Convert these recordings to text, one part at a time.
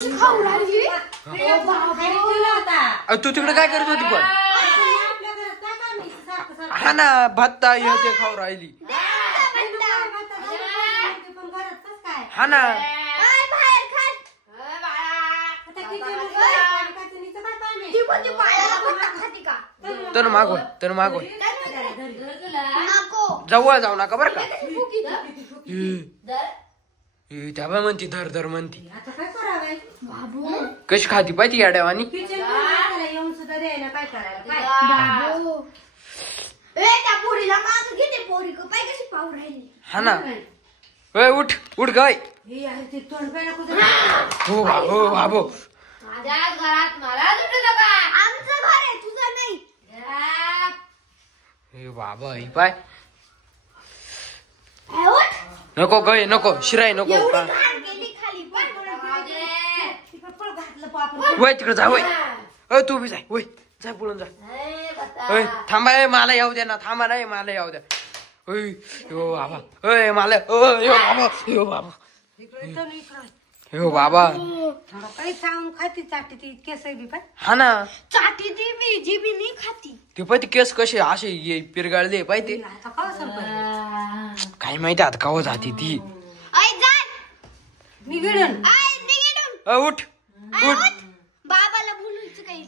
तू तिकडे काय करत होती पण? हा ना भत्ता येते खाऊ राहिली. हा ना तर मागून जवळ जाऊ नका बरं का. त्याबा म्हणती धर धर म्हणती. कशी खाती पाहिजे या डेवानी. हा ना उठ उठ गाय. हो बाबो घरात मला आमचं घर आहे तुझं नाही. बाबा ही पाय नको गाय नको शिराय नको का. वय तिकडे जा वय. तू बी जाय वय जाय पळून जा. थांबा मला येऊ द्या ना. थांबा नाही मला येऊ द्या. यो बाबा मला यो बाबा बाबा काही सांगून खाती चाटी ती केस बी पाय. हा ना चाटी ती बी जी बी नाही खाती. ते पाहिजे केस कसे असे पिरगाळले पाहिजे. काय माहिती आता काव जाते ती. उठ उठ. बाबाला बोलूच काही.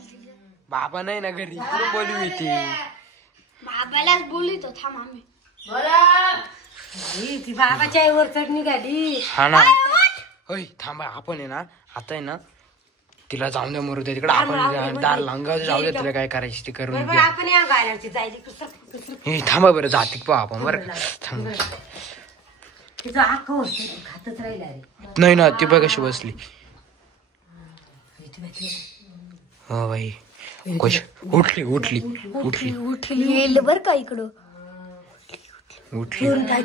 बाबा नाही ना घरी बोलू मी ते. बाबालाच बोलतो थांब आम्ही. ती बाबाच्या वर चढ निघाली. हा ना होय थांबा आपण आहे ना आता आहे ना तिला जाऊन द्या मरू द्या तिकडे. आपण दार लांगा जाऊ द्या. तिला काय करायची ते करून द्या. आपण या गाड्याची जायची. थांबा बरं जाते पाहू आपण बरं थांब. तिचं आख खातच राहिला रे. नाही ना ती बघ कशी बसली. हो बाई कशी उठली उठली उठली उठली येईल बर का इकडं. उठली काय